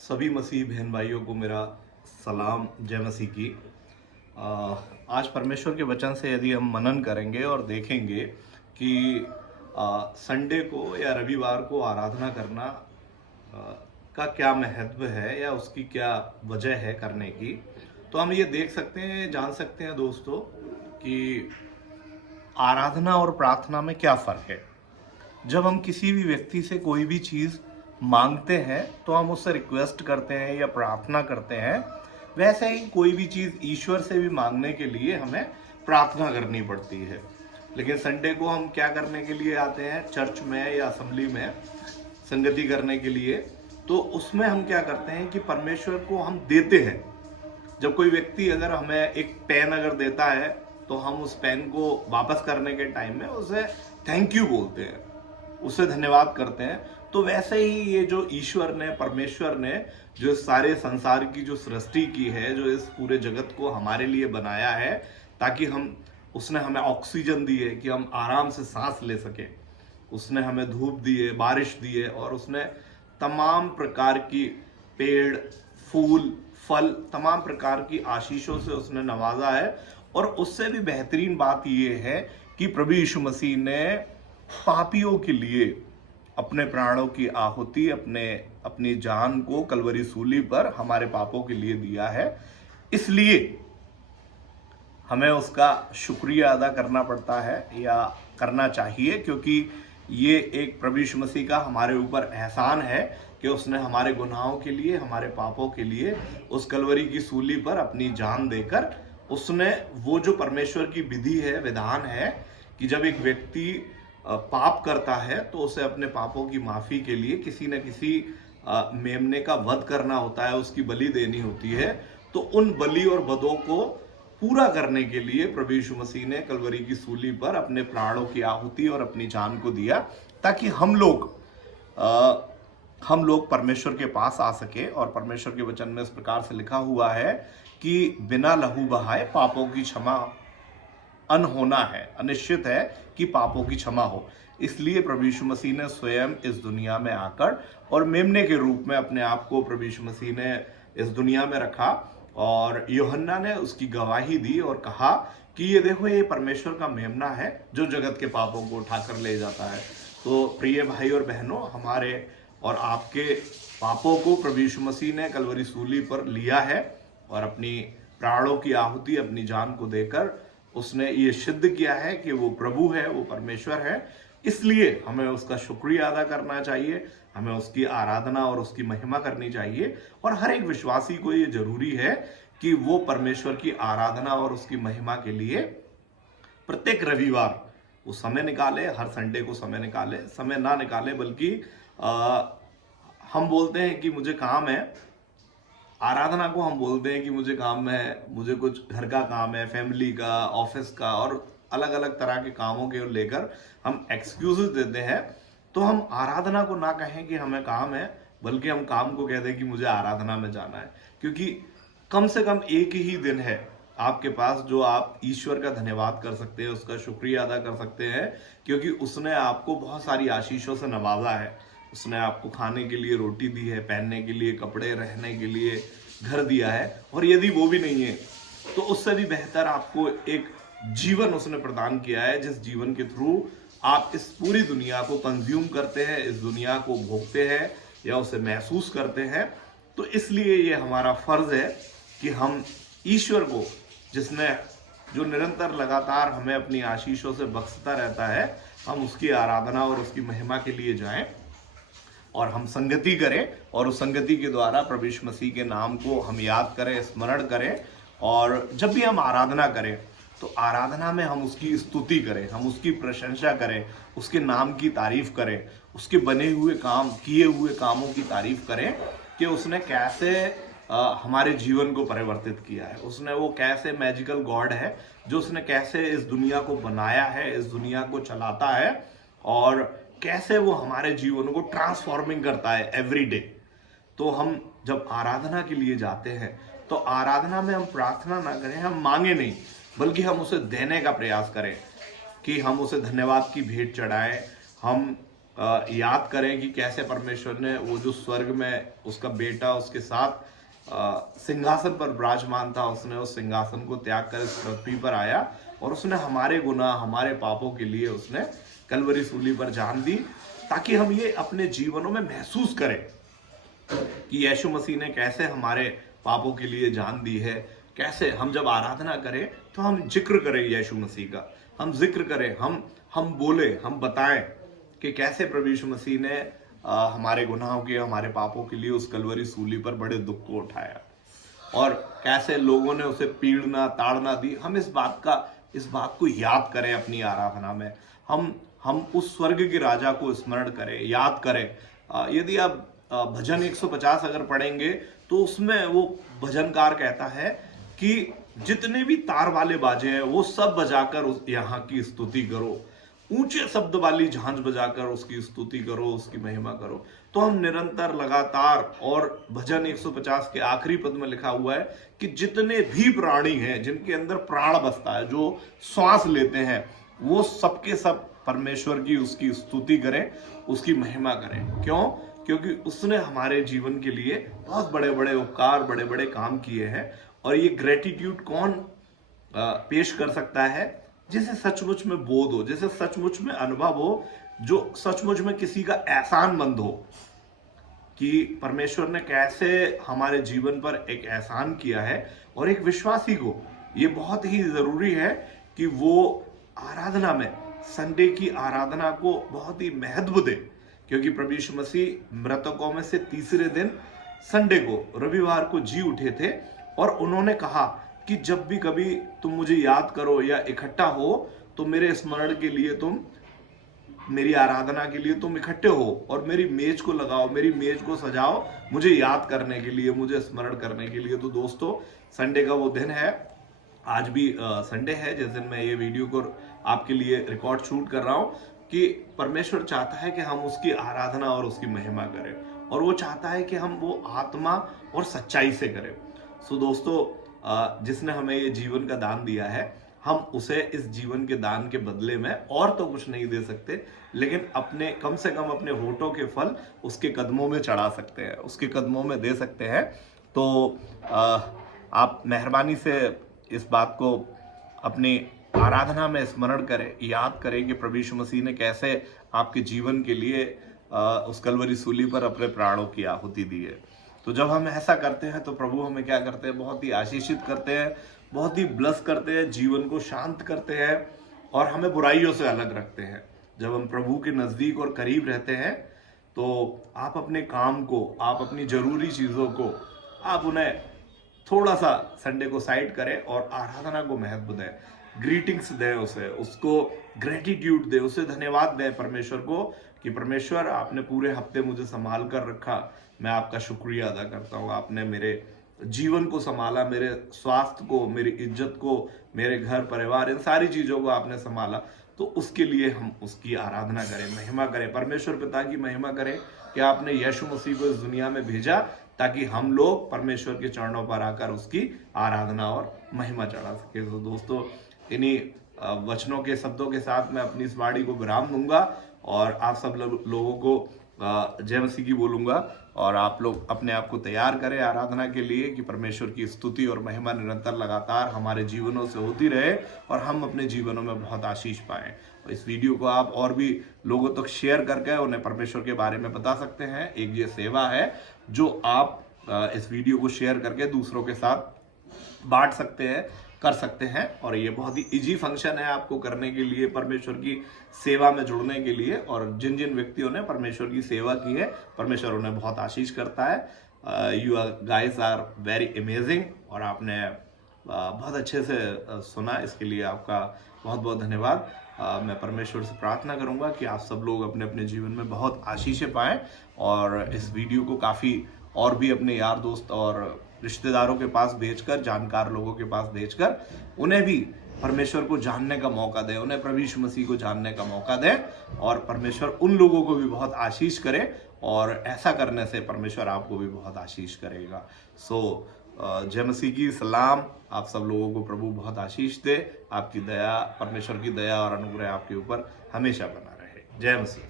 सभी मसीह बहन भाइयों को मेरा सलाम, जय मसीह की। आज परमेश्वर के वचन से यदि हम मनन करेंगे और देखेंगे कि संडे को या रविवार को आराधना करना का क्या महत्व है या उसकी क्या वजह है करने की, तो हम ये देख सकते हैं, जान सकते हैं दोस्तों कि आराधना और प्रार्थना में क्या फ़र्क है। जब हम किसी भी व्यक्ति से कोई भी चीज़ मांगते हैं तो हम उससे रिक्वेस्ट करते हैं या प्रार्थना करते हैं। वैसे ही कोई भी चीज़ ईश्वर से भी मांगने के लिए हमें प्रार्थना करनी पड़ती है। लेकिन संडे को हम क्या करने के लिए आते हैं चर्च में या असेंबली में, संगति करने के लिए, तो उसमें हम क्या करते हैं कि परमेश्वर को हम देते हैं। जब कोई व्यक्ति अगर हमें एक पेन अगर देता है तो हम उस पेन को वापस करने के टाइम में उसे थैंक यू बोलते हैं, उसे धन्यवाद करते हैं। तो वैसे ही ये जो ईश्वर ने, परमेश्वर ने जो सारे संसार की जो सृष्टि की है, जो इस पूरे जगत को हमारे लिए बनाया है ताकि उसने हमें ऑक्सीजन दी है कि हम आराम से सांस ले सके, उसने हमें धूप दी है, बारिश दी है, और उसने तमाम प्रकार की पेड़, फूल, फल, तमाम प्रकार की आशीषों से उसने नवाजा है। और उससे भी बेहतरीन बात यह है कि प्रभु यीशु मसीह ने पापियों के लिए अपने प्राणों की आहुति, अपनी जान को कलवरी सूली पर हमारे पापों के लिए दिया है। इसलिए हमें उसका शुक्रिया अदा करना पड़ता है या करना चाहिए, क्योंकि ये एक प्रभु यीशु मसीह का हमारे ऊपर एहसान है कि उसने हमारे गुनाहों के लिए, हमारे पापों के लिए उस कलवरी की सूली पर अपनी जान देकर उसने वो जो परमेश्वर की विधि है, विधान है कि जब एक व्यक्ति पाप करता है तो उसे अपने पापों की माफी के लिए किसी न किसी मेमने का वध करना होता है, उसकी बलि देनी होती है। तो उन बलि और वधों को पूरा करने के लिए प्रभु यीशु मसीह ने कलवरी की सूली पर अपने प्राणों की आहुति और अपनी जान को दिया ताकि हम लोग परमेश्वर के पास आ सके। और परमेश्वर के वचन में इस प्रकार से लिखा हुआ है कि बिना लहू बहाए पापों की क्षमा अनहोना है, अनिश्चित है कि पापों की क्षमा हो। इसलिए प्रभु यीशु मसीह ने स्वयं इस दुनिया में आकर और मेमने के रूप में अपने आप को प्रभु यीशु मसीह ने इस दुनिया में रखा, और यूहन्ना ने उसकी गवाही दी और कहा कि ये देखो, ये परमेश्वर का मेमना है जो जगत के पापों को उठाकर ले जाता है। तो प्रिय भाई और बहनों, हमारे और आपके पापों को प्रभु यीशु मसीह ने कलवरी सूली पर लिया है और अपनी प्राणों की आहुति, अपनी जान को देकर उसने ये सिद्ध किया है कि वो प्रभु है, वो परमेश्वर है। इसलिए हमें उसका शुक्रिया अदा करना चाहिए, हमें उसकी आराधना और उसकी महिमा करनी चाहिए। और हर एक विश्वासी को ये जरूरी है कि वो परमेश्वर की आराधना और उसकी महिमा के लिए प्रत्येक रविवार वो समय निकाले, हर संडे को समय निकाले, समय ना निकाले बल्कि हम बोलते हैं कि मुझे काम है, आराधना को हम बोलते हैं कि मुझे काम है, मुझे कुछ घर का काम है, फैमिली का, ऑफिस का, और अलग अलग तरह के कामों के लेकर हम एक्सक्यूजेस देते हैं। तो हम आराधना को ना कहें कि हमें काम है, बल्कि हम काम को कहते हैं कि मुझे आराधना में जाना है। क्योंकि कम से कम एक ही दिन है आपके पास जो आप ईश्वर का धन्यवाद कर सकते हैं, उसका शुक्रिया अदा कर सकते हैं, क्योंकि उसने आपको बहुत सारी आशीषों से नवाजा है। उसने आपको खाने के लिए रोटी दी है, पहनने के लिए कपड़े, रहने के लिए घर दिया है। और यदि वो भी नहीं है तो उससे भी बेहतर आपको एक जीवन उसने प्रदान किया है, जिस जीवन के थ्रू आप इस पूरी दुनिया को कंज्यूम करते हैं, इस दुनिया को भोगते हैं या उसे महसूस करते हैं। तो इसलिए ये हमारा फर्ज है कि हम ईश्वर को, जो निरंतर लगातार हमें अपनी आशीषों से बख्शता रहता है, हम उसकी आराधना और उसकी महिमा के लिए जाएं और हम संगति करें, और उस संगति के द्वारा प्रभु यीशु मसीह के नाम को हम याद करें, स्मरण करें। और जब भी हम आराधना करें तो आराधना में हम उसकी स्तुति करें, हम उसकी प्रशंसा करें, उसके नाम की तारीफ करें, उसके बने हुए काम, किए हुए कामों की तारीफ करें कि उसने कैसे हमारे जीवन को परिवर्तित किया है। उसने वो कैसे मैजिकल गॉड है, जो उसने कैसे इस दुनिया को बनाया है, इस दुनिया को चलाता है, और कैसे वो हमारे जीवन को ट्रांसफॉर्मिंग करता है एवरी डे। तो हम जब आराधना के लिए जाते हैं तो आराधना में हम प्रार्थना ना करें, हम मांगे नहीं, बल्कि हम उसे देने का प्रयास करें कि हम उसे धन्यवाद की भेंट चढ़ाएं, हम याद करें कि कैसे परमेश्वर ने वो जो स्वर्ग में उसका बेटा उसके साथ सिंहासन पर विराजमान था, उसने उस सिंहासन को त्याग कर इस पृथ्वी पर आया और उसने हमारे गुनाह हमारे पापों के लिए उसने कलवरी सूली पर जान दी, ताकि हम ये अपने जीवनों में महसूस करें कि यीशु मसीह ने कैसे हमारे पापों के लिए जान दी है। कैसे हम जब आराधना करें तो हम जिक्र करें यीशु मसीह का, हम जिक्र करें, हम बोले, हम बताएं कि कैसे प्रभु यीशु मसीह ने हमारे गुनाहों के हमारे पापों के लिए उस कलवरी सूली पर बड़े दुख को उठाया और कैसे लोगों ने उसे पीड़ना ताड़ना दी। हम इस बात को याद करें अपनी आराधना में। हम उस स्वर्ग के राजा को स्मरण करें, याद करें। यदि आप भजन 150 अगर पढ़ेंगे तो उसमें वो भजनकार कहता है कि जितने भी तार वाले बाजे हैं वो सब बजाकर यहाँ की स्तुति करो, ऊंचे शब्द वाली झांझ बजाकर उसकी स्तुति करो, उसकी महिमा करो। तो हम निरंतर लगातार, और भजन 150 के आखिरी पद में लिखा हुआ है कि जितने भी प्राणी हैं जिनके अंदर प्राण बसता है, जो श्वास लेते हैं, वो सबके सब परमेश्वर की उसकी स्तुति करें, उसकी महिमा करें। क्यों? क्योंकि उसने हमारे जीवन के लिए बहुत बड़े बड़े उपकार, बड़े बड़े काम किए हैं। और ये ग्रेटिट्यूड कौन पेश कर सकता है? जिसे सचमुच में बोध हो, जिसे सचमुच में अनुभव हो, जो सचमुच में किसी का एहसानमंद हो कि परमेश्वर ने कैसे हमारे जीवन पर एक एहसान किया है। और एक विश्वासी को ये बहुत ही जरूरी है कि वो आराधना में, संडे की आराधना को बहुत ही महत्व दे, क्योंकि प्रभु यीशु मसीह मृतकों में से तीसरे दिन संडे को, रविवार को जी उठे थे और उन्होंने कहा कि जब भी कभी तुम मुझे याद करो या इकट्ठा हो तो मेरे स्मरण के लिए तुम, मेरी आराधना के लिए तुम इकट्ठे हो और मेरी मेज को लगाओ, मेरी मेज को सजाओ, मुझे याद करने के लिए, मुझे स्मरण करने के लिए। तो दोस्तों, संडे का वो दिन है, आज भी संडे है जिस दिन मैं ये वीडियो को आपके लिए रिकॉर्ड शूट कर रहा हूँ, कि परमेश्वर चाहता है कि हम उसकी आराधना और उसकी महिमा करें, और वो चाहता है कि हम वो आत्मा और सच्चाई से करें। सो दोस्तों, जिसने हमें ये जीवन का दान दिया है, हम उसे इस जीवन के दान के बदले में और तो कुछ नहीं दे सकते, लेकिन अपने, कम से कम अपने होठों के फल उसके कदमों में चढ़ा सकते हैं, उसके कदमों में दे सकते हैं। तो आप मेहरबानी से इस बात को अपनी आराधना में स्मरण करें, याद करें कि प्रभु यीशु मसीह ने कैसे आपके जीवन के लिए उस कलवरी सूली पर अपने प्राणों की आहुति दी है। तो जब हम ऐसा करते हैं तो प्रभु हमें क्या करते हैं? बहुत ही आशीषित करते हैं, बहुत ही ब्लेस करते हैं, जीवन को शांत करते हैं और हमें बुराइयों से अलग रखते हैं। जब हम प्रभु के नज़दीक और करीब रहते हैं तो आप अपने काम को, आप अपनी ज़रूरी चीज़ों को, आप उन्हें थोड़ा सा संडे को साइड करें और आराधना को महत्व दें, ग्रीटिंग्स दें उसे, उसको ग्रेटिट्यूड दें, उसे धन्यवाद दें परमेश्वर को कि परमेश्वर, आपने पूरे हफ्ते मुझे संभाल कर रखा, मैं आपका शुक्रिया अदा करता हूँ। आपने मेरे जीवन को संभाला, मेरे स्वास्थ्य को, मेरी इज्जत को, मेरे घर परिवार, इन सारी चीज़ों को आपने संभाला। तो उसके लिए हम उसकी आराधना करें, महिमा करें, परमेश्वर पिता की महिमा करें कि आपने यीशु मसीह को इस दुनिया में भेजा ताकि हम लोग परमेश्वर के चरणों पर आकर उसकी आराधना और महिमा चढ़ा सके। तो दोस्तों, इन्हीं वचनों के शब्दों के साथ मैं अपनी इस वाणी को विराम दूंगा और आप सब लोगों को जय मसीह की बोलूंगा। और आप लोग अपने आप को तैयार करें आराधना के लिए कि परमेश्वर की स्तुति और महिमा निरंतर लगातार हमारे जीवनों से होती रहे और हम अपने जीवनों में बहुत आशीष पाएं। और इस वीडियो को आप और भी लोगों तक शेयर करके उन्हें परमेश्वर के बारे में बता सकते हैं। एक ये सेवा है जो आप इस वीडियो को शेयर करके दूसरों के साथ बांट सकते हैं, कर सकते हैं। और ये बहुत ही इजी फंक्शन है आपको करने के लिए, परमेश्वर की सेवा में जुड़ने के लिए। और जिन जिन व्यक्तियों ने परमेश्वर की सेवा की है, परमेश्वर उन्हें बहुत आशीष करता है। You guys are very amazing, और आपने बहुत अच्छे से सुना, इसके लिए आपका बहुत बहुत धन्यवाद। मैं परमेश्वर से प्रार्थना करूंगा कि आप सब लोग अपने अपने जीवन में बहुत आशीषें पाएं और इस वीडियो को काफ़ी और भी अपने यार दोस्त और रिश्तेदारों के पास भेजकर, जानकार लोगों के पास भेजकर उन्हें भी परमेश्वर को जानने का मौका दें, उन्हें प्रभु यीशु मसीह को जानने का मौका दें और परमेश्वर उन लोगों को भी बहुत आशीष करे। और ऐसा करने से परमेश्वर आपको भी बहुत आशीष करेगा। सो जय मसीह की सलाम। आप सब लोगों को प्रभु बहुत आशीष दे, आपकी दया, परमेश्वर की दया और अनुग्रह आपके ऊपर हमेशा बना रहे। जय मसीह।